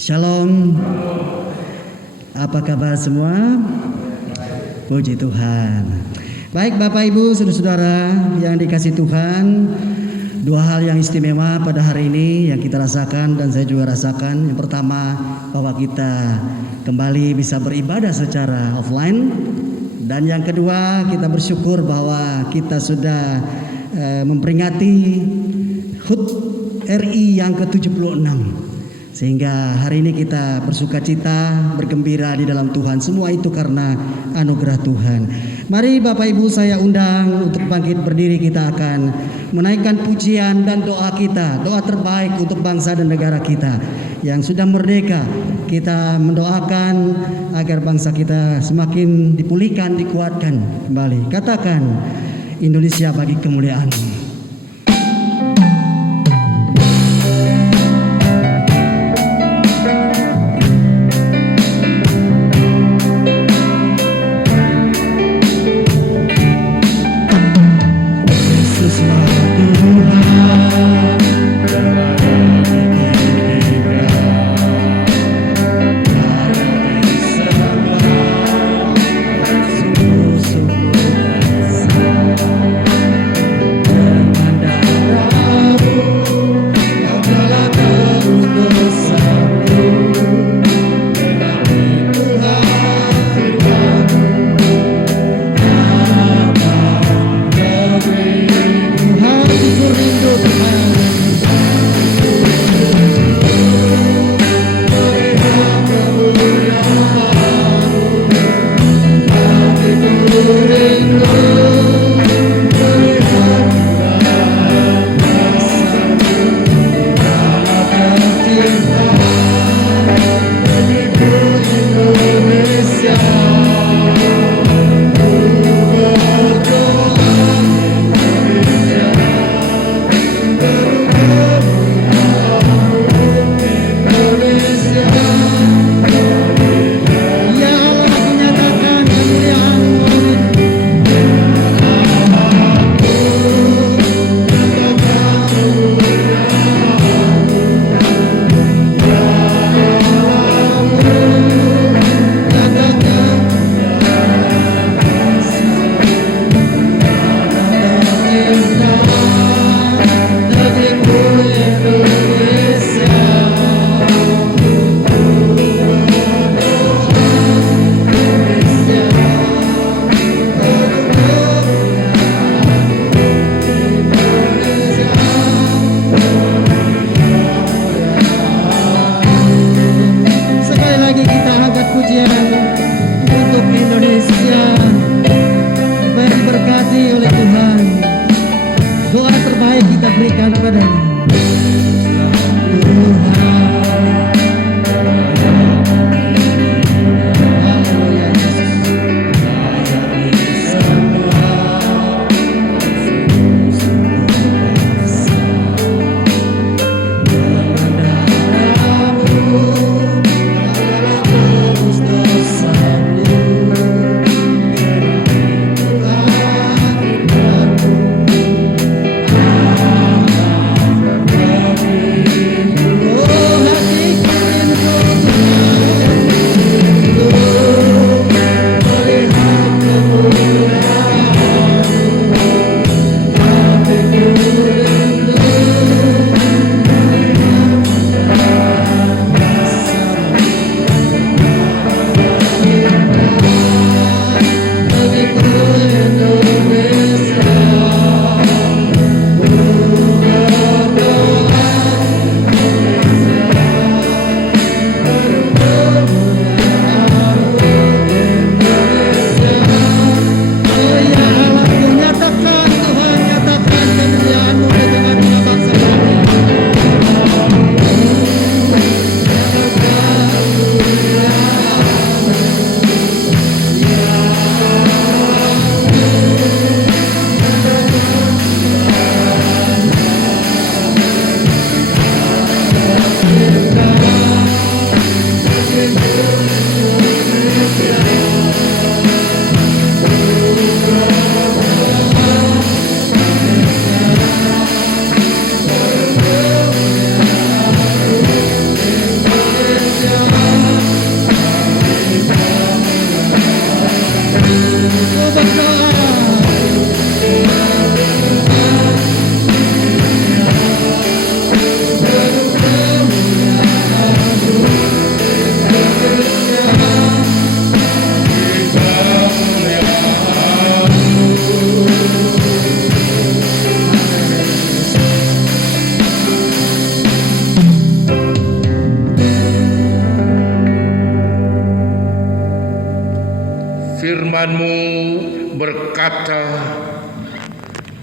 Shalom. Apa kabar semua? Puji Tuhan. Baik Bapak Ibu, saudara-saudara yang dikasihi Tuhan, dua hal yang istimewa pada hari ini yang kita rasakan dan saya juga rasakan. Yang pertama, bahwa kita kembali bisa beribadah secara offline. Dan yang kedua, kita bersyukur bahwa kita sudah memperingati HUT RI yang ke-76. Sehingga hari ini kita bersukacita, bergembira di dalam Tuhan. Semua itu karena anugerah Tuhan. Mari Bapak Ibu saya undang untuk bangkit berdiri. Kita akan menaikkan pujian dan doa kita. Doa terbaik untuk bangsa dan negara kita yang sudah merdeka. Kita mendoakan agar bangsa kita semakin dipulihkan, dikuatkan kembali. Katakan, Indonesia bagi kemuliaan.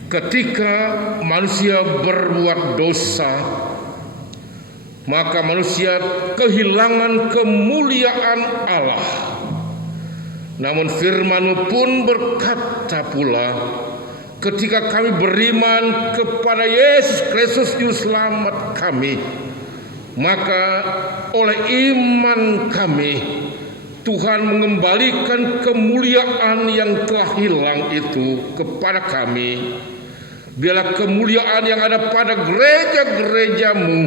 ketika manusia berbuat dosa, maka manusia kehilangan kemuliaan Allah. Namun firman-Mu pun berkata pula, ketika kami beriman kepada Yesus Kristus Juru Selamat kami, maka oleh iman kami Tuhan mengembalikan kemuliaan yang telah hilang itu kepada kami. Biarlah kemuliaan yang ada pada gereja-gereja-Mu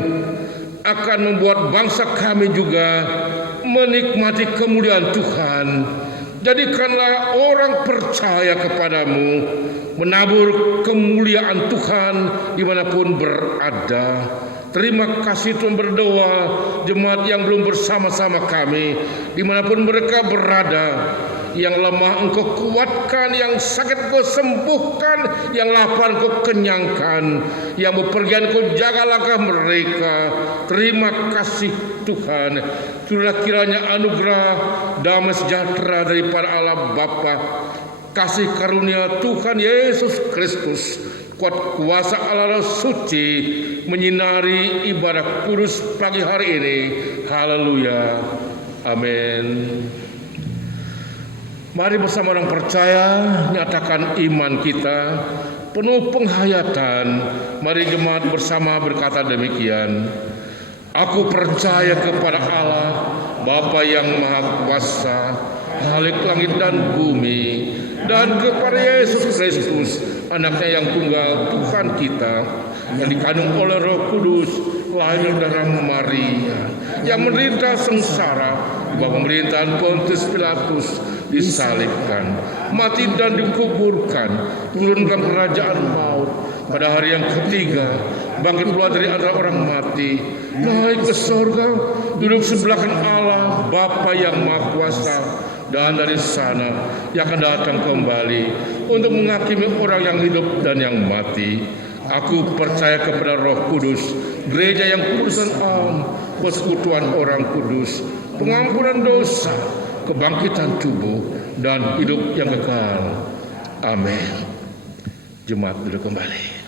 akan membuat bangsa kami juga menikmati kemuliaan Tuhan. Jadikanlah orang percaya kepadamu menabur kemuliaan Tuhan dimanapun berada. Terima kasih Tuhan, berdoa jemaat yang belum bersama-sama kami dimanapun mereka berada. Yang lemah Engkau kuatkan, yang sakit Engkau sembuhkan, yang lapar Engkau kenyangkan, yang bepergian Engkau jaga langkah mereka. Terima kasih Tuhan. Sudah kiranya anugerah damai sejahtera daripada Allah Bapa, kasih karunia Tuhan Yesus Kristus, kuat kuasa Allah suci menyinari ibadah kudus pagi hari ini. Haleluya. Amin. Mari bersama orang percaya nyatakan iman kita penuh penghayatan. Mari jemaat bersama berkata demikian. Aku percaya kepada Allah Bapa yang Maha Kuasa, Khalik langit dan bumi, dan kepada Yesus Kristus, Anaknya yang tunggal Tuhan kita, yang dikandung oleh Roh Kudus, lahir dari Maria, yang menderita sengsara di bawah pemerintahan Pontius Pilatus, disalibkan, mati dan dikuburkan, turun dalam kerajaan maut, pada hari yang ketiga bangkit pula dari antara orang mati, naik ke surga, duduk sebelah kanan Allah Bapa yang Maha Kuasa, dan dari sana yang akan datang kembali untuk menghakimi orang yang hidup dan yang mati. Aku percaya kepada Roh Kudus, gereja yang kudus dan am, persekutuan orang kudus, pengampunan dosa, kebangkitan tubuh, dan hidup yang kekal. Amin. Jemaat duduk kembali.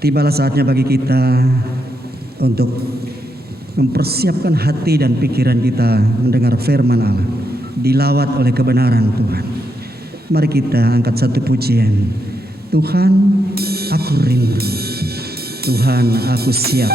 Tibalah saatnya bagi kita untuk mempersiapkan hati dan pikiran kita mendengar firman Allah, dilawat oleh kebenaran Tuhan. Mari kita angkat satu pujian. Tuhan, aku rindu. Tuhan, aku siap.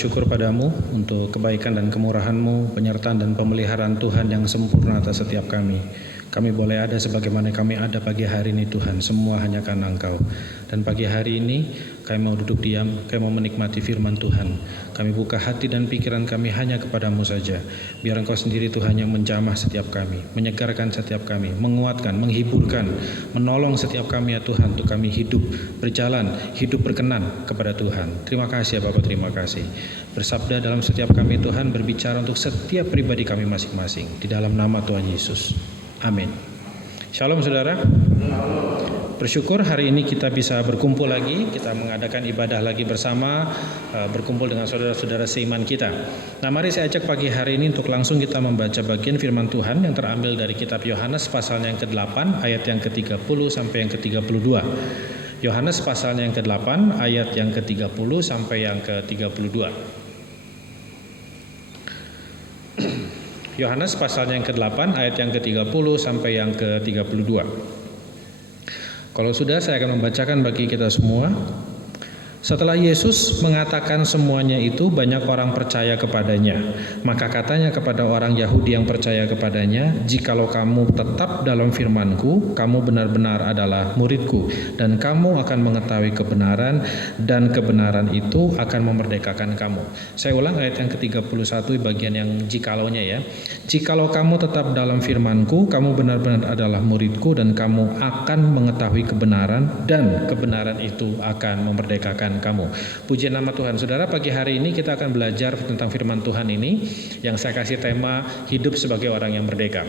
bersyukur padamu untuk kebaikan dan kemurahan-Mu, penyertaan dan pemeliharaan Tuhan yang sempurna atas setiap kami. Kami boleh ada sebagaimana kami ada pagi hari ini Tuhan, semua hanya karena Engkau. Dan pagi hari ini kami mau duduk diam, kami mau menikmati firman Tuhan. Kami buka hati dan pikiran kami hanya kepadamu saja. Biar Engkau sendiri Tuhan yang menjamah setiap kami, menyegarkan setiap kami, menguatkan, menghiburkan, menolong setiap kami ya Tuhan, untuk kami hidup berjalan, hidup berkenan kepada Tuhan. Terima kasih ya Bapak, terima kasih. Bersabda dalam setiap kami Tuhan, berbicara untuk setiap pribadi kami masing-masing. Di dalam nama Tuhan Yesus. Amin. Shalom saudara. Bersyukur hari ini kita bisa berkumpul lagi, kita mengadakan ibadah lagi bersama, berkumpul dengan saudara-saudara seiman kita. Nah, mari saya ajak pagi hari ini untuk langsung kita membaca bagian firman Tuhan yang terambil dari kitab Yohanes pasalnya yang ke-8 ayat yang ke-30 sampai yang ke-32. Yohanes pasalnya yang ke-8 ayat yang ke-30 sampai yang ke-32. Yohanes pasalnya yang ke-8 ayat yang ke-30 sampai yang ke-32. Kalau sudah, saya akan membacakan bagi kita semua. Setelah Yesus mengatakan semuanya itu, banyak orang percaya kepadanya. Maka katanya kepada orang Yahudi yang percaya kepadanya, "Jikalau kamu tetap dalam firman-Ku, kamu benar-benar adalah murid-Ku, dan kamu akan mengetahui kebenaran, dan kebenaran itu akan memerdekakan kamu." Saya ulang ayat yang ke-31 bagian yang jikalaunya ya. "Jikalau kamu tetap dalam firman-Ku, kamu benar-benar adalah murid-Ku, dan kamu akan mengetahui kebenaran, dan kebenaran itu akan memerdekakan kamu." Puji nama Tuhan. Saudara, pagi hari ini kita akan belajar tentang firman Tuhan ini yang saya kasih tema hidup sebagai orang yang merdeka.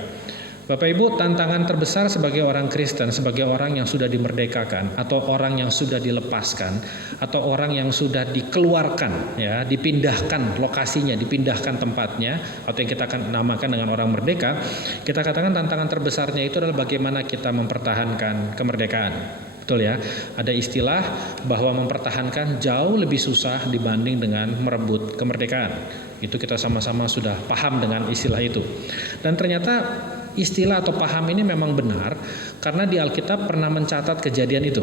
Bapak Ibu, tantangan terbesar sebagai orang Kristen, sebagai orang yang sudah dimerdekakan, atau orang yang sudah dilepaskan, atau orang yang sudah dikeluarkan, ya, dipindahkan lokasinya, dipindahkan tempatnya, atau yang kita akan namakan dengan orang merdeka, kita katakan tantangan terbesarnya itu adalah bagaimana kita mempertahankan kemerdekaan. Betul ya, ada istilah bahwa mempertahankan jauh lebih susah dibanding dengan merebut kemerdekaan. Itu kita sama-sama sudah paham dengan istilah itu. Dan ternyata istilah atau paham ini memang benar, karena di Alkitab pernah mencatat kejadian itu.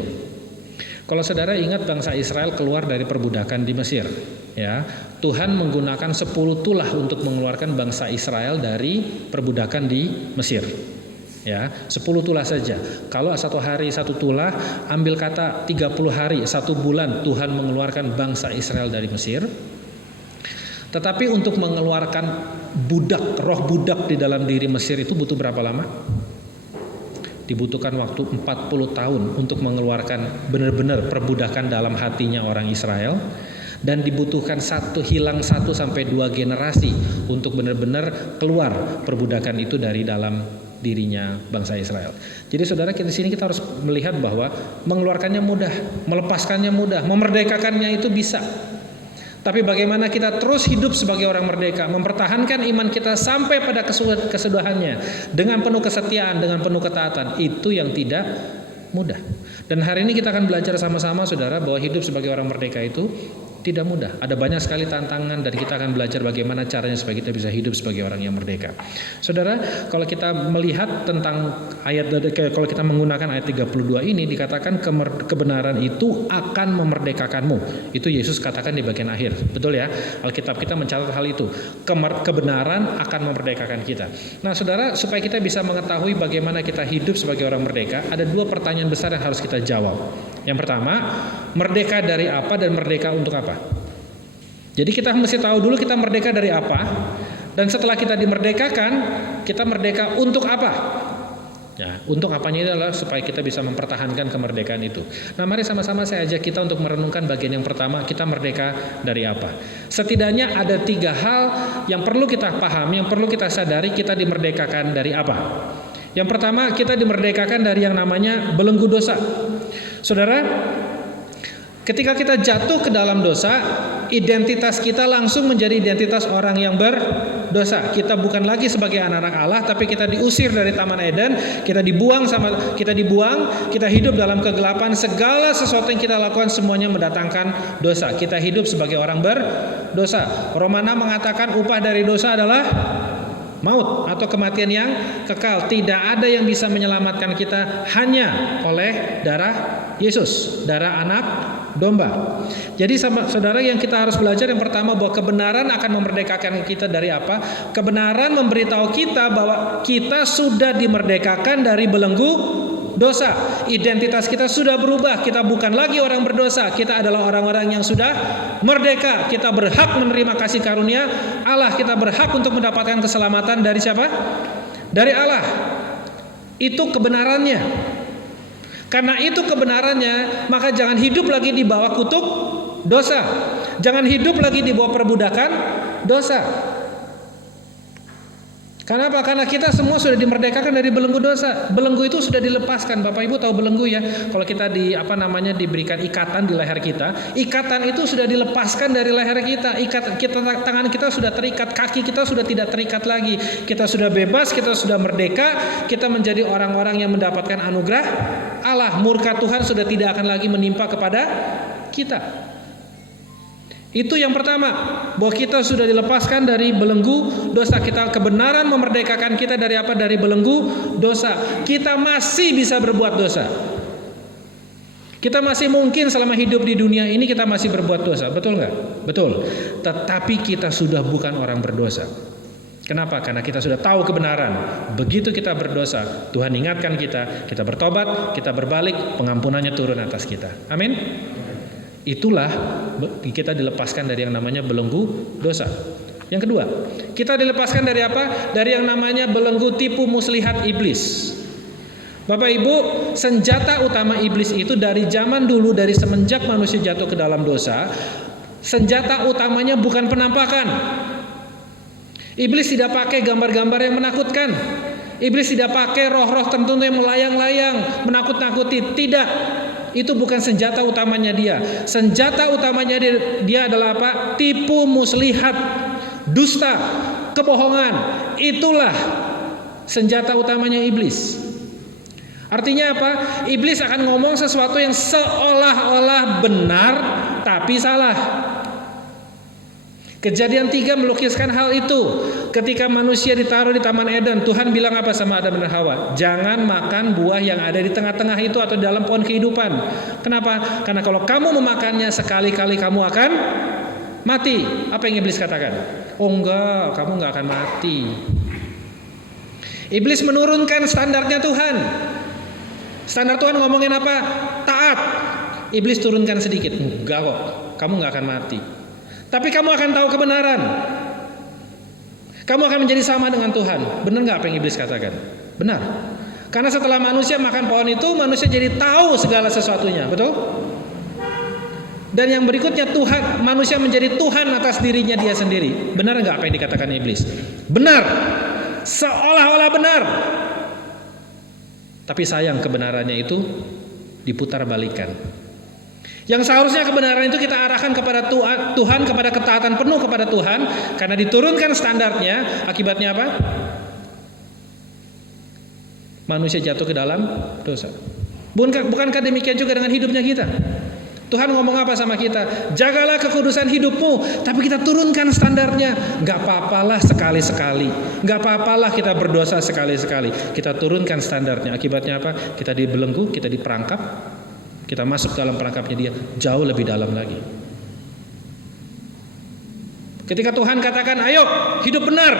Kalau saudara ingat bangsa Israel keluar dari perbudakan di Mesir, ya, Tuhan menggunakan 10 tulah untuk mengeluarkan bangsa Israel dari perbudakan di Mesir. Ya, 10 tulah saja. Kalau 1 hari 1 tulah, ambil kata 30 hari, 1 bulan Tuhan mengeluarkan bangsa Israel dari Mesir. Tetapi untuk mengeluarkan budak, roh budak di dalam diri Mesir itu butuh berapa lama? Dibutuhkan waktu 40 tahun untuk mengeluarkan benar-benar perbudakan dalam hatinya orang Israel. Dan dibutuhkan hilang 1 sampai 2 generasi untuk benar-benar keluar perbudakan itu dari dalam dirinya bangsa Israel. Jadi saudara, di sini kita harus melihat bahwa mengeluarkannya mudah, melepaskannya mudah, memerdekakannya itu bisa. Tapi bagaimana kita terus hidup sebagai orang merdeka, mempertahankan iman kita sampai pada kesudahannya dengan penuh kesetiaan, dengan penuh ketaatan, itu yang tidak mudah. Dan hari ini kita akan belajar sama-sama saudara bahwa hidup sebagai orang merdeka itu tidak mudah. Ada banyak sekali tantangan dan kita akan belajar bagaimana caranya supaya kita bisa hidup sebagai orang yang merdeka. Saudara, kalau kita melihat tentang kalau kita menggunakan ayat 32 ini dikatakan kebenaran itu akan memerdekakanmu. Itu Yesus katakan di bagian akhir. Betul ya? Alkitab kita mencatat hal itu. Kebenaran akan memerdekakan kita. Nah, saudara, supaya kita bisa mengetahui bagaimana kita hidup sebagai orang merdeka, ada 2 pertanyaan besar yang harus kita jawab. Yang pertama, merdeka dari apa dan merdeka untuk apa? Jadi kita mesti tahu dulu kita merdeka dari apa, dan setelah kita dimerdekakan, kita merdeka untuk apa? Ya, untuk apanya itu adalah supaya kita bisa mempertahankan kemerdekaan itu. Nah, mari sama-sama saya ajak kita untuk merenungkan bagian yang pertama, kita merdeka dari apa? Setidaknya ada 3 hal yang perlu kita pahami, yang perlu kita sadari kita dimerdekakan dari apa. Yang pertama, kita dimerdekakan dari yang namanya belenggu dosa. Saudara, ketika kita jatuh ke dalam dosa, identitas kita langsung menjadi identitas orang yang berdosa. Kita bukan lagi sebagai anak-anak Allah, tapi kita diusir dari Taman Eden, kita dibuang, kita hidup dalam kegelapan. Segala sesuatu yang kita lakukan semuanya mendatangkan dosa. Kita hidup sebagai orang berdosa. Roma 6 mengatakan upah dari dosa adalah maut atau kematian yang kekal. Tidak ada yang bisa menyelamatkan kita hanya oleh darah Yesus, darah anak domba. Jadi saudara, yang kita harus belajar yang pertama bahwa kebenaran akan memerdekakan kita dari apa? Kebenaran memberitahu kita bahwa kita sudah dimerdekakan dari belenggu dosa. Identitas kita sudah berubah. Kita bukan lagi orang berdosa. Kita adalah orang-orang yang sudah merdeka. Kita berhak menerima kasih karunia Allah. Kita berhak untuk mendapatkan keselamatan dari siapa? Dari Allah. Itu kebenarannya. Karena itu kebenarannya, maka jangan hidup lagi di bawah kutuk dosa. Jangan hidup lagi di bawah perbudakan dosa. Kenapa? Karena kita semua sudah dimerdekakan dari belenggu dosa. Belenggu itu sudah dilepaskan. Bapak Ibu tahu belenggu ya? Kalau kita diberikan ikatan di leher kita, ikatan itu sudah dilepaskan dari leher kita. Tangan kita sudah terikat, kaki kita sudah tidak terikat lagi. Kita sudah bebas, kita sudah merdeka, kita menjadi orang-orang yang mendapatkan anugerah Allah. Murka Tuhan sudah tidak akan lagi menimpa kepada kita. Itu yang pertama, bahwa kita sudah dilepaskan dari belenggu dosa. Kita kebenaran memerdekakan kita dari apa? Dari belenggu dosa. Kita masih bisa berbuat dosa. Kita masih mungkin selama hidup di dunia ini kita masih berbuat dosa, betul nggak? Betul. Tetapi kita sudah bukan orang berdosa. Kenapa? Karena kita sudah tahu kebenaran. Begitu kita berdosa, Tuhan ingatkan kita bertobat, kita berbalik, pengampunannya turun atas kita. Amin. Itulah kita dilepaskan dari yang namanya belenggu dosa. Yang kedua, kita dilepaskan dari apa? Dari yang namanya belenggu tipu muslihat iblis. Bapak Ibu, senjata utama iblis itu dari zaman dulu, dari semenjak manusia jatuh ke dalam dosa, senjata utamanya bukan penampakan. Iblis tidak pakai gambar-gambar yang menakutkan. Iblis tidak pakai roh-roh tertentu yang melayang-layang, menakut-nakuti. Tidak. Itu bukan senjata utamanya dia. Senjata utamanya dia adalah apa? Tipu muslihat, dusta, kebohongan. Itulah senjata utamanya iblis. Artinya apa? Iblis akan ngomong sesuatu yang seolah-olah benar tapi salah. Kejadian 3 melukiskan hal itu. Ketika manusia ditaruh di Taman Eden, Tuhan bilang apa sama Adam dan Hawa? Jangan makan buah yang ada di tengah-tengah itu atau di dalam pohon kehidupan. Kenapa? Karena kalau kamu memakannya sekali-kali kamu akan mati. Apa yang iblis katakan? Oh enggak, kamu enggak akan mati. Iblis menurunkan standarnya Tuhan. Standar Tuhan ngomongin apa? Taat. Iblis turunkan sedikit. Enggak kok, kamu enggak akan mati. Tapi kamu akan tahu kebenaran. Kamu akan menjadi sama dengan Tuhan. Benar nggak apa yang iblis katakan? Benar. Karena setelah manusia makan pohon itu, manusia jadi tahu segala sesuatunya, betul? Dan yang berikutnya manusia menjadi Tuhan atas dirinya dia sendiri. Benar nggak apa yang dikatakan iblis? Benar. Seolah-olah benar. Tapi sayang kebenarannya itu diputar balikan. Yang seharusnya kebenaran itu kita arahkan kepada Tuhan, kepada ketaatan penuh kepada Tuhan, karena diturunkan standarnya, akibatnya apa? Manusia jatuh ke dalam dosa. Bukankah demikian juga dengan hidupnya kita? Tuhan ngomong apa sama kita? Jagalah kekudusan hidupmu, tapi kita turunkan standarnya. Gak apa-apalah sekali-sekali, gak apa-apalah kita berdosa sekali-sekali. Kita turunkan standarnya, akibatnya apa? Kita dibelenggu, kita diperangkap. Kita masuk dalam perangkapnya dia jauh lebih dalam lagi. Ketika Tuhan katakan, ayo hidup benar,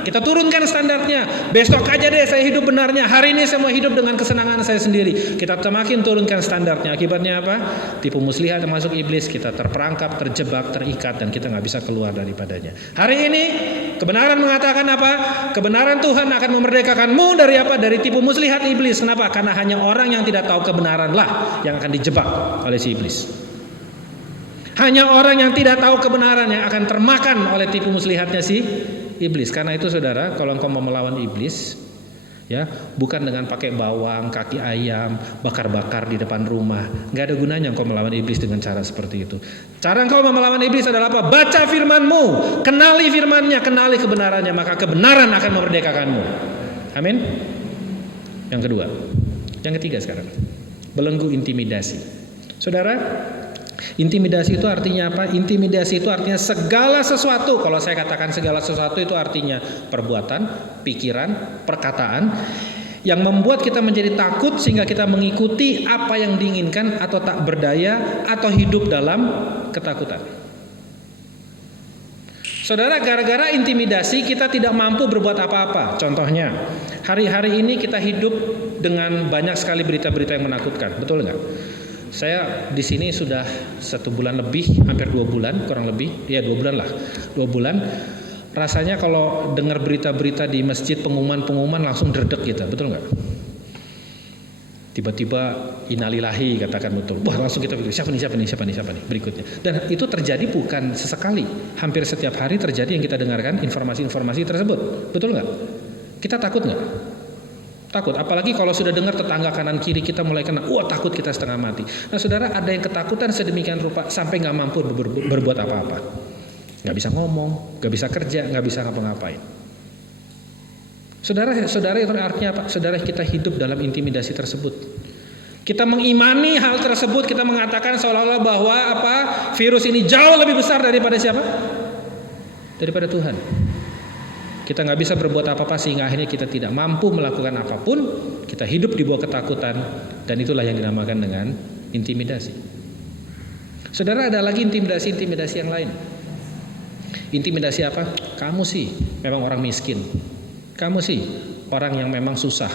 kita turunkan standarnya. Besok aja deh saya hidup benarnya. Hari ini saya mau hidup dengan kesenangan saya sendiri. Kita semakin turunkan standarnya. Akibatnya apa? Tipu muslihat yang masuk iblis. Kita terperangkap, terjebak, terikat, dan kita nggak bisa keluar daripadanya. Hari ini kebenaran mengatakan apa? Kebenaran Tuhan akan memerdekakanmu dari apa? Dari tipu muslihat iblis. Kenapa? Karena hanya orang yang tidak tahu kebenaran lah yang akan dijebak oleh si iblis. Hanya orang yang tidak tahu kebenaran yang akan termakan oleh tipu muslihatnya si iblis. Karena itu saudara, kalau engkau mau melawan iblis, ya bukan dengan pakai bawang, kaki ayam, bakar-bakar di depan rumah. Nggak ada gunanya engkau melawan iblis dengan cara seperti itu. Cara engkau melawan iblis adalah apa? Baca firman-Mu, kenali firman-Nya, kenali kebenarannya, maka kebenaran akan memerdekakanmu. Amin. Yang kedua, yang ketiga sekarang, belenggu intimidasi. Saudara, intimidasi itu artinya apa? Intimidasi itu artinya segala sesuatu. Kalau saya katakan segala sesuatu itu artinya perbuatan, pikiran, perkataan yang membuat kita menjadi takut sehingga kita mengikuti apa yang diinginkan atau tak berdaya atau hidup dalam ketakutan. Saudara, gara-gara intimidasi kita tidak mampu berbuat apa-apa. Contohnya, hari-hari ini kita hidup dengan banyak sekali berita-berita yang menakutkan, betul nggak? Saya di sini sudah 1 bulan lebih, hampir 2 bulan, kurang lebih, ya 2 bulan lah, 2 bulan. Rasanya kalau dengar berita-berita di masjid pengumuman langsung dredeg gitu, betul nggak? Tiba-tiba innalillahi katakan betul. Wah, langsung kita pikir siapa nih berikutnya. Dan itu terjadi bukan sesekali, hampir setiap hari terjadi yang kita dengarkan informasi-informasi tersebut, betul nggak? Kita takut nggak? Takut, apalagi kalau sudah dengar tetangga kanan kiri kita mulai kena, takut kita setengah mati. Nah saudara, ada yang ketakutan sedemikian rupa sampai nggak mampu berbuat apa-apa, nggak bisa ngomong, nggak bisa kerja, nggak bisa ngapa-ngapain. Saudara itu artinya apa? Saudara, kita hidup dalam intimidasi tersebut. Kita mengimani hal tersebut, kita mengatakan seolah-olah bahwa virus ini jauh lebih besar daripada siapa? Daripada Tuhan. Kita nggak bisa berbuat apa-apa sehingga akhirnya kita tidak mampu melakukan apapun. Kita hidup di bawah ketakutan, dan itulah yang dinamakan dengan intimidasi. Saudara, ada lagi intimidasi yang lain. Intimidasi apa? Kamu sih memang orang miskin. Kamu sih orang yang memang susah.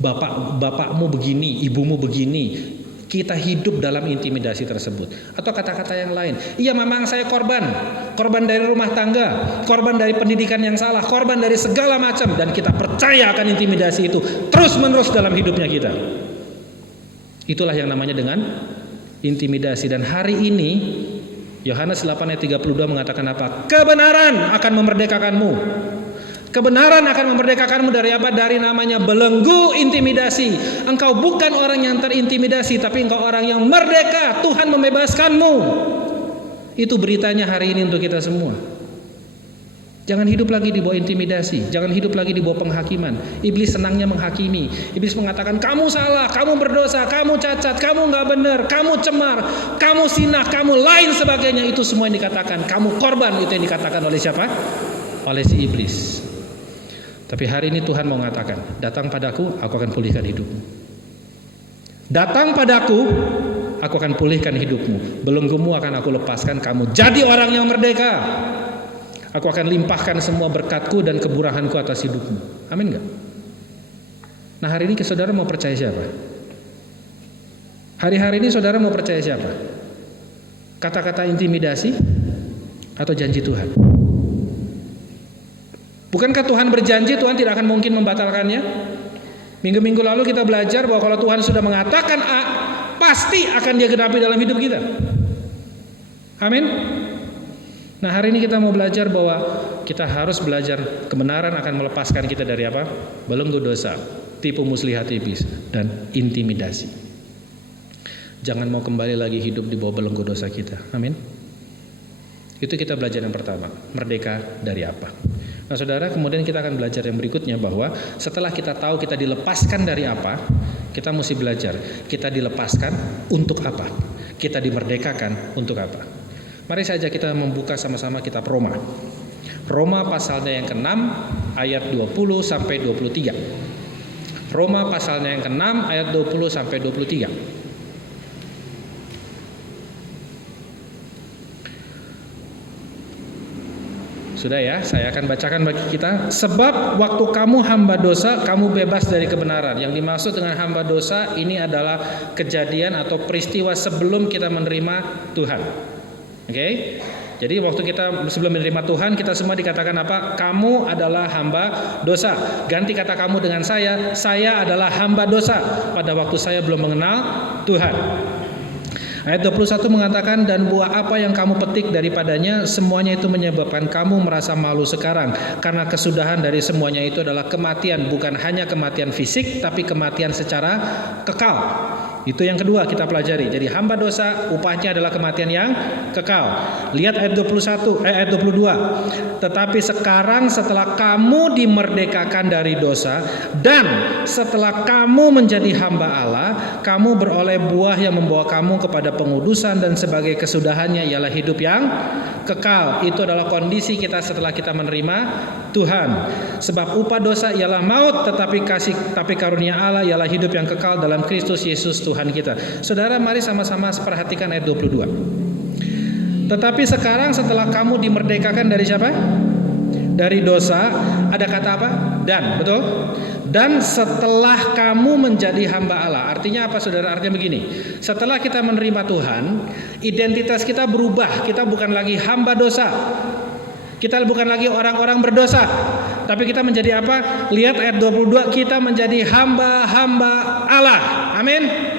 Bapakmu begini, ibumu begini. Kita hidup dalam intimidasi tersebut. Atau kata-kata yang lain. Iya, memang saya korban dari rumah tangga, korban dari pendidikan yang salah, korban dari segala macam, dan kita percaya akan intimidasi itu terus-menerus dalam hidupnya kita. Itulah yang namanya dengan intimidasi. Dan hari ini Yohanes 8 ayat 32 mengatakan apa? Kebenaran akan memerdekakanmu. Kebenaran akan memerdekakanmu dari apa? Dari namanya belenggu intimidasi. Engkau bukan orang yang terintimidasi, tapi engkau orang yang merdeka. Tuhan membebaskanmu. Itu beritanya hari ini untuk kita semua. Jangan hidup lagi di bawah intimidasi. Jangan hidup lagi di bawah penghakiman. Iblis senangnya menghakimi. Iblis mengatakan kamu salah, kamu berdosa, kamu cacat, kamu nggak benar, kamu cemar, kamu sinah, kamu lain sebagainya. Itu semua yang dikatakan. Kamu korban, itu yang dikatakan oleh siapa? Oleh si iblis. Tapi hari ini Tuhan mau mengatakan, datang padaku, aku akan pulihkan hidupmu. Datang padaku, aku akan pulihkan hidupmu. Belenggumu akan aku lepaskan, kamu jadi orang yang merdeka. Aku akan limpahkan semua berkatku dan kemurahanku atas hidupmu. Amin gak? Nah, hari ini saudara mau percaya siapa? Hari-hari ini saudara mau percaya siapa? Kata-kata intimidasi atau janji Tuhan? Bukankah Tuhan berjanji Tuhan tidak akan mungkin membatalkannya? Minggu-minggu lalu kita belajar bahwa kalau Tuhan sudah mengatakan A, pasti akan dia genapi dalam hidup kita. Amin. Nah, hari ini kita mau belajar bahwa kita harus belajar kebenaran akan melepaskan kita dari apa? Belenggu dosa, tipu muslihat iblis, dan intimidasi. Jangan mau kembali lagi hidup di bawah belenggu dosa kita. Amin. Itu kita belajar yang pertama, merdeka dari apa? Nah saudara, kemudian kita akan belajar yang berikutnya bahwa setelah kita tahu kita dilepaskan dari apa, kita mesti belajar kita dilepaskan untuk apa, kita dimerdekakan untuk apa. Mari saja kita membuka sama-sama kitab Roma. Roma pasalnya yang ke-6 ayat 20 sampai 23. Roma pasalnya yang ke-6 ayat 20 sampai 23. Sudah ya, saya akan bacakan bagi kita. Sebab waktu kamu hamba dosa, kamu bebas dari kebenaran. Yang dimaksud dengan hamba dosa ini adalah kejadian atau peristiwa sebelum kita menerima Tuhan. Oke? Jadi waktu kita sebelum menerima Tuhan, kita semua dikatakan apa? Kamu adalah hamba dosa. Ganti kata kamu dengan saya adalah hamba dosa pada waktu saya belum mengenal Tuhan. Ayat 21 mengatakan, dan buah apa yang kamu petik daripadanya, semuanya itu menyebabkan kamu merasa malu sekarang. Karena kesudahan dari semuanya itu adalah kematian, bukan hanya kematian fisik, tapi kematian secara kekal. Itu yang kedua kita pelajari. Jadi hamba dosa upahnya adalah kematian yang kekal. Lihat ayat 22. Tetapi sekarang setelah kamu dimerdekakan dari dosa dan setelah kamu menjadi hamba Allah, kamu beroleh buah yang membawa kamu kepada pengudusan dan sebagai kesudahannya ialah hidup yang kekal. Itu adalah kondisi kita setelah kita menerima Tuhan. Sebab upah dosa ialah maut, tetapi karunia Allah ialah hidup yang kekal dalam Kristus Yesus Tuhan kita. Saudara, mari sama-sama perhatikan ayat 22. Tetapi sekarang setelah kamu dimerdekakan dari siapa? Dari dosa, ada kata apa? Dan, betul? Dan setelah kamu menjadi hamba Allah. Artinya apa, saudara? Artinya begini, setelah kita menerima Tuhan, identitas kita berubah. Kita bukan lagi hamba dosa, kita bukan lagi orang-orang berdosa, tapi kita menjadi apa? Lihat ayat 22, kita menjadi hamba-hamba Allah. Amin.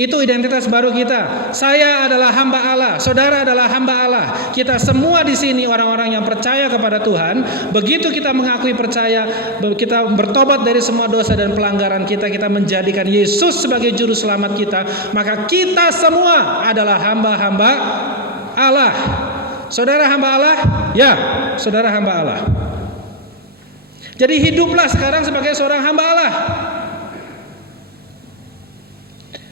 Itu identitas baru kita. Saya adalah hamba Allah, saudara adalah hamba Allah. Kita semua di sini orang-orang yang percaya kepada Tuhan. Begitu kita mengakui percaya, kita bertobat dari semua dosa dan pelanggaran kita, kita menjadikan Yesus sebagai juru selamat kita, maka kita semua adalah hamba-hamba Allah. Saudara hamba Allah? Ya, saudara hamba Allah. Jadi hiduplah sekarang sebagai seorang hamba Allah.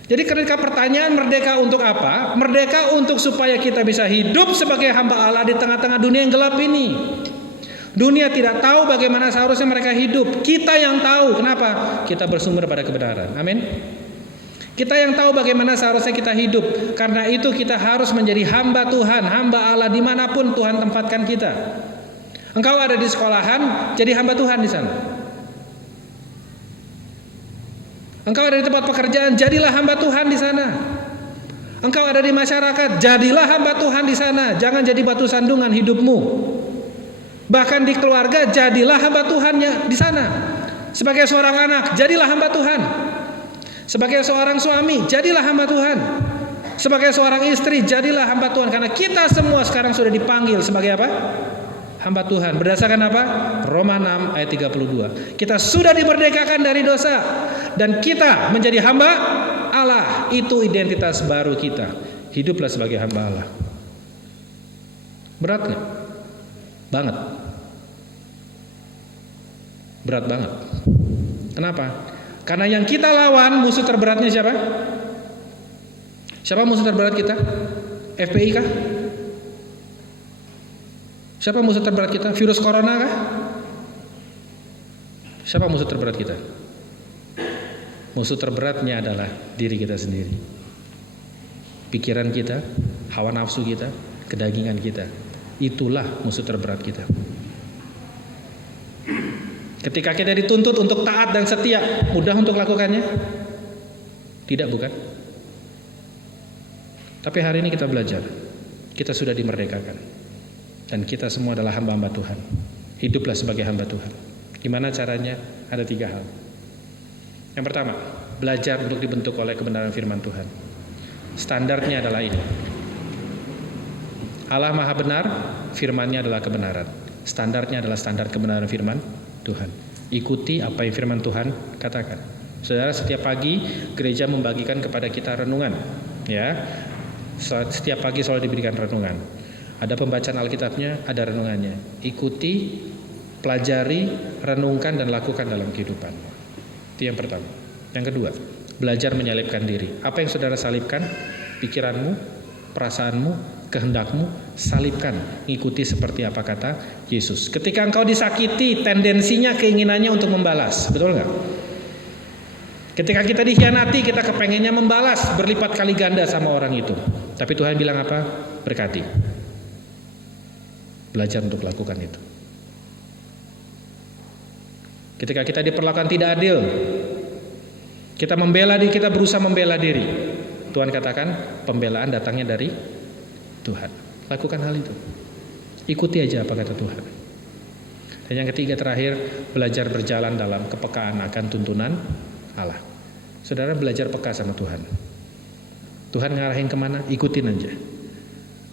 Jadi ketika pertanyaan merdeka untuk apa? Merdeka untuk supaya kita bisa hidup sebagai hamba Allah di tengah-tengah dunia yang gelap ini. Dunia tidak tahu bagaimana seharusnya mereka hidup. Kita yang tahu. Kenapa? Kita bersumber pada kebenaran. Amin. Kita yang tahu bagaimana seharusnya kita hidup. Karena itu kita harus menjadi hamba Tuhan, hamba Allah dimanapun Tuhan tempatkan kita. Engkau ada di sekolahan, jadi hamba Tuhan di sana. Engkau ada di tempat pekerjaan, jadilah hamba Tuhan di sana. Engkau ada di masyarakat, jadilah hamba Tuhan di sana. Jangan jadi batu sandungan hidupmu. Bahkan di keluarga, jadilah hamba Tuhan di sana. Sebagai seorang anak, jadilah hamba Tuhan. Sebagai seorang suami, jadilah hamba Tuhan. Sebagai seorang istri, jadilah hamba Tuhan. Karena kita semua sekarang sudah dipanggil sebagai apa? Hamba Tuhan. Berdasarkan apa? Roma 6 ayat 32. Kita sudah dimerdekakan dari dosa dan kita menjadi hamba Allah. Itu identitas baru kita. Hiduplah sebagai hamba Allah. Berat nggak? Banget. Berat banget. Kenapa? Karena yang kita lawan, musuh terberatnya siapa? Siapa musuh terberat kita? FPI kah? Siapa musuh terberat kita? Virus corona kah? Siapa musuh terberat kita? Musuh terberatnya adalah diri kita sendiri. Pikiran kita, hawa nafsu kita, kedagingan kita. Itulah musuh terberat kita. Ketika kita dituntut untuk taat dan setia, mudah untuk lakukannya? Tidak, bukan? Tapi hari ini kita belajar. Kita sudah dimerdekakan. Dan kita semua adalah hamba-hamba Tuhan. Hiduplah sebagai hamba Tuhan. Gimana caranya? Ada 3 hal. Yang pertama, belajar untuk dibentuk oleh kebenaran firman Tuhan. Standarnya adalah ini. Allah Maha Benar, firman-Nya adalah kebenaran. Standarnya adalah standar kebenaran firman Tuhan. Ikuti apa yang firman Tuhan katakan. Saudara, setiap pagi gereja membagikan kepada kita renungan. Ya, setiap pagi selalu diberikan renungan. Ada pembacaan Alkitabnya, ada renungannya. Ikuti, pelajari, renungkan dan lakukan dalam kehidupan. Itu yang pertama. Yang kedua, belajar menyalibkan diri. Apa yang saudara salibkan? Pikiranmu, perasaanmu, kehendakmu, salibkan. Ikuti seperti apa kata Yesus. Ketika engkau disakiti, tendensinya, keinginannya untuk membalas. Betul nggak? Ketika kita dikhianati, kita kepengennya membalas berlipat kali ganda sama orang itu. Tapi Tuhan bilang apa? Berkati. Belajar untuk lakukan itu. Ketika kita diperlakukan tidak adil, kita membela diri, kita berusaha membela diri. Tuhan katakan pembelaan datangnya dari Tuhan. Lakukan hal itu. Ikuti aja apa kata Tuhan. Dan yang ketiga terakhir, belajar berjalan dalam kepekaan akan tuntunan Allah. Saudara belajar peka sama Tuhan. Tuhan ngarahin kemana? Ikutin aja.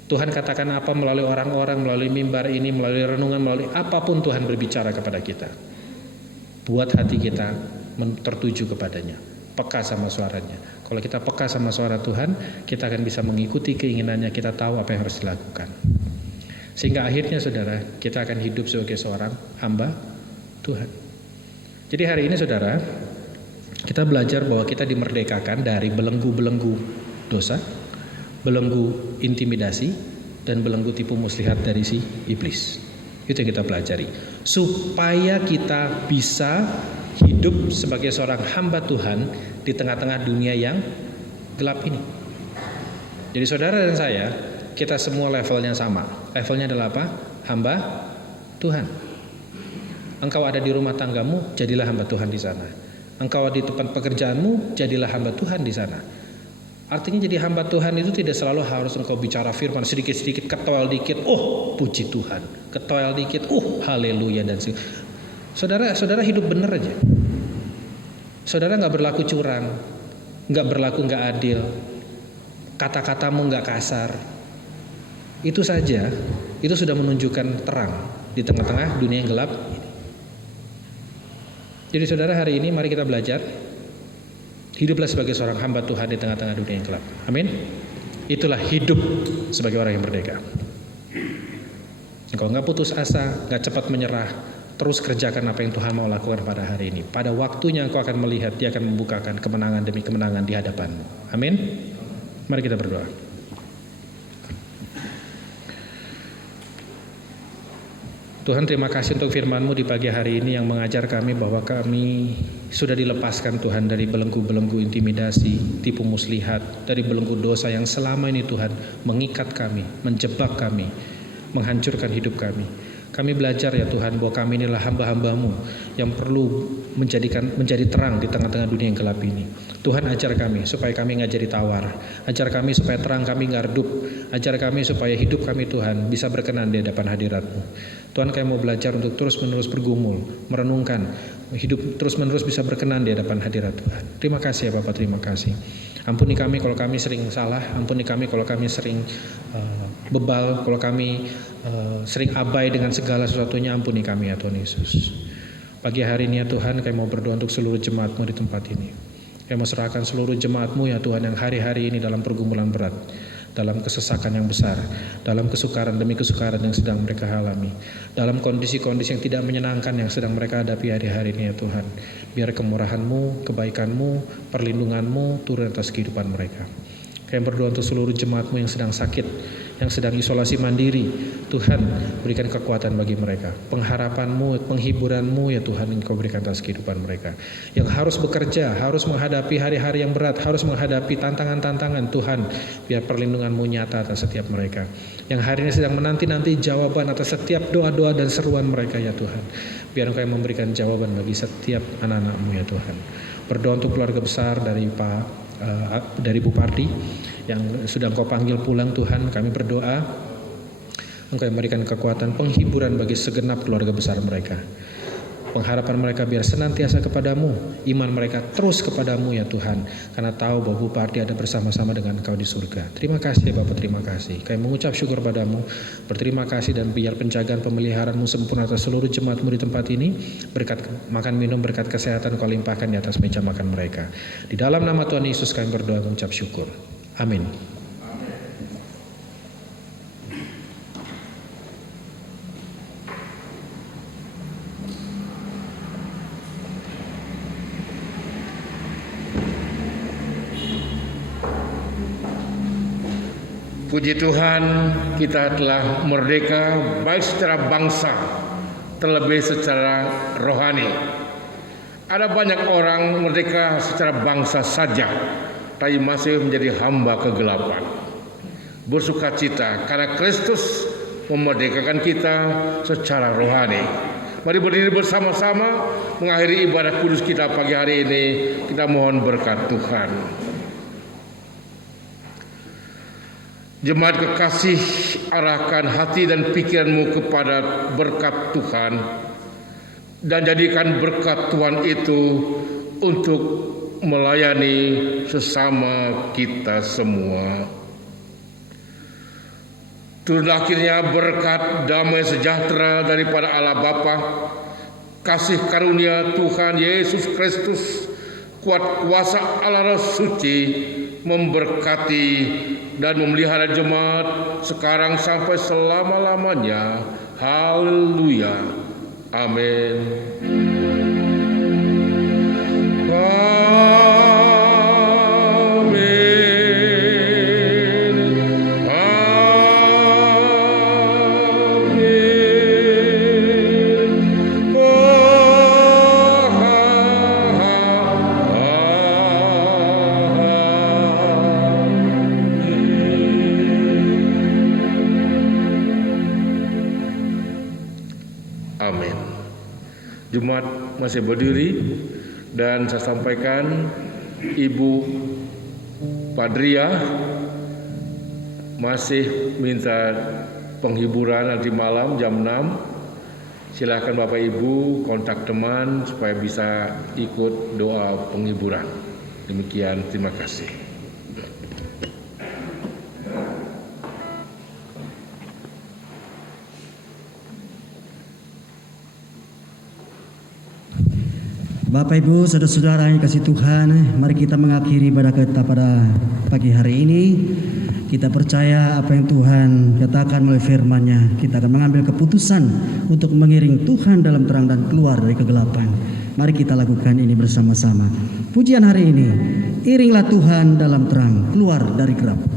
Tuhan katakan apa melalui orang-orang, melalui mimbar ini, melalui renungan, melalui apapun Tuhan berbicara kepada kita. Buat hati kita tertuju kepadanya, peka sama suaranya. Kalau kita peka sama suara Tuhan, kita akan bisa mengikuti keinginannya, kita tahu apa yang harus dilakukan. Sehingga akhirnya saudara, kita akan hidup sebagai seorang hamba Tuhan. Jadi hari ini saudara, kita belajar bahwa kita dimerdekakan dari belenggu-belenggu dosa, belenggu intimidasi, dan belenggu tipu muslihat dari si iblis. Itu yang kita pelajari. Supaya kita bisa hidup sebagai seorang hamba Tuhan di tengah-tengah dunia yang gelap ini. Jadi saudara dan saya, kita semua levelnya sama. Levelnya adalah apa? Hamba Tuhan. Engkau ada di rumah tanggamu, jadilah hamba Tuhan di sana. Engkau di tempat pekerjaanmu, jadilah hamba Tuhan di sana. Artinya jadi hamba Tuhan itu tidak selalu harus engkau bicara firman sedikit-sedikit, ketoel dikit, oh puji Tuhan, ketoel dikit, haleluya dan saudara hidup benar aja. Saudara nggak berlaku curang, nggak berlaku nggak adil, kata-katamu nggak kasar. Itu saja, itu sudah menunjukkan terang di tengah-tengah dunia yang gelap ini. Jadi saudara, hari ini mari kita belajar. Hiduplah sebagai seorang hamba Tuhan di tengah-tengah dunia yang gelap. Amin. Itulah hidup sebagai orang yang merdeka. Engkau nggak putus asa, nggak cepat menyerah, terus kerjakan apa yang Tuhan mau lakukan pada hari ini. Pada waktunya engkau akan melihat, Dia akan membukakan kemenangan demi kemenangan di hadapanmu. Amin. Mari kita berdoa. Tuhan, terima kasih untuk firman-Mu di pagi hari ini yang mengajar kami bahwa kami sudah dilepaskan Tuhan dari belenggu-belenggu intimidasi, tipu muslihat, dari belenggu dosa yang selama ini Tuhan mengikat kami, menjebak kami, menghancurkan hidup kami. Kami belajar ya Tuhan bahwa kami inilah hamba-hamba-Mu yang perlu menjadi terang di tengah-tengah dunia yang gelap ini. Tuhan, ajar kami supaya kami nggak jadi tawar, ajar kami supaya terang kami nggak redup, ajar kami supaya hidup kami Tuhan bisa berkenan di hadapan hadirat-Mu. Tuhan, kami mau belajar untuk terus-menerus bergumul, merenungkan, hidup terus-menerus bisa berkenan di hadapan hadirat Tuhan. Terima kasih ya Bapak, terima kasih. Ampuni kami kalau kami sering salah, ampuni kami kalau kami sering bebal, kalau kami sering abai dengan segala sesuatunya, ampuni kami ya Tuhan Yesus. Pagi hari ini ya Tuhan, kami mau berdoa untuk seluruh jemaat-Mu di tempat ini. Kami mau serahkan seluruh jemaat-Mu ya Tuhan yang hari-hari ini dalam pergumulan berat, dalam kesesakan yang besar, dalam kesukaran demi kesukaran yang sedang mereka alami, dalam kondisi-kondisi yang tidak menyenangkan yang sedang mereka hadapi hari-hari ini ya Tuhan. Biar kemurahan-Mu, kebaikan-Mu, perlindungan-Mu turun atas kehidupan mereka. Kami berdoa untuk seluruh jemaat-Mu yang sedang sakit, yang sedang isolasi mandiri. Tuhan, berikan kekuatan bagi mereka. Pengharapan-Mu, penghiburan-Mu ya Tuhan yang Kau berikan atas kehidupan mereka. Yang harus bekerja, harus menghadapi hari-hari yang berat, harus menghadapi tantangan-tantangan, Tuhan, biar perlindungan-Mu nyata atas setiap mereka. Yang hari ini sedang menanti-nanti jawaban atas setiap doa-doa dan seruan mereka ya Tuhan. Biar Engkau yang memberikan jawaban bagi setiap anak-anak-Mu ya Tuhan. Berdoa untuk keluarga besar dari Bu Pardi yang sudah Engkau panggil pulang Tuhan. Kami berdoa Engkau yang memberikan kekuatan penghiburan bagi segenap keluarga besar mereka. Pengharapan mereka biar senantiasa kepadamu, iman mereka terus kepadamu ya Tuhan, karena tahu bahwa Bu Pardi ada bersama-sama dengan Engkau di surga. Terima kasih ya Bapak, terima kasih. Kami mengucap syukur padamu, berterima kasih, dan biar penjagaan pemeliharaan-Mu sempurna atas seluruh jemaat-Mu di tempat ini. Berkat makan minum, berkat kesehatan Kau limpahkan di atas meja makan mereka. Di dalam nama Tuhan Yesus kami berdoa mengucap syukur. Amin. Puji Tuhan, kita telah merdeka baik secara bangsa, terlebih secara rohani. Ada banyak orang merdeka secara bangsa saja, tapi masih menjadi hamba kegelapan. Bersukacita karena Kristus memerdekakan kita secara rohani. Mari berdiri bersama-sama mengakhiri ibadah kudus kita pagi hari ini. Kita mohon berkat Tuhan. Jemaat kekasih, arahkan hati dan pikiranmu kepada berkat Tuhan dan jadikan berkat Tuhan itu untuk melayani sesama kita semua. Turunlah akhirnya berkat damai sejahtera daripada Allah Bapa, kasih karunia Tuhan Yesus Kristus, kuat kuasa Allah Roh Suci memberkati dan memelihara jemaat sekarang sampai selama-lamanya. Haleluya. Amin. Amin. Amin. Jemaat masih berdiri dan saya sampaikan Ibu Padria masih minta penghiburan nanti malam jam 6. Silakan Bapak Ibu kontak teman supaya bisa ikut doa penghiburan. Demikian, terima kasih. Bapak Ibu, saudara-saudara yang kasih Tuhan, mari kita mengakhiri ibadah kita pada pagi hari ini. Kita percaya apa yang Tuhan katakan melalui firman-Nya. Kita akan mengambil keputusan untuk mengiring Tuhan dalam terang dan keluar dari kegelapan. Mari kita lakukan ini bersama-sama. Pujian hari ini, iringlah Tuhan dalam terang, keluar dari gelap.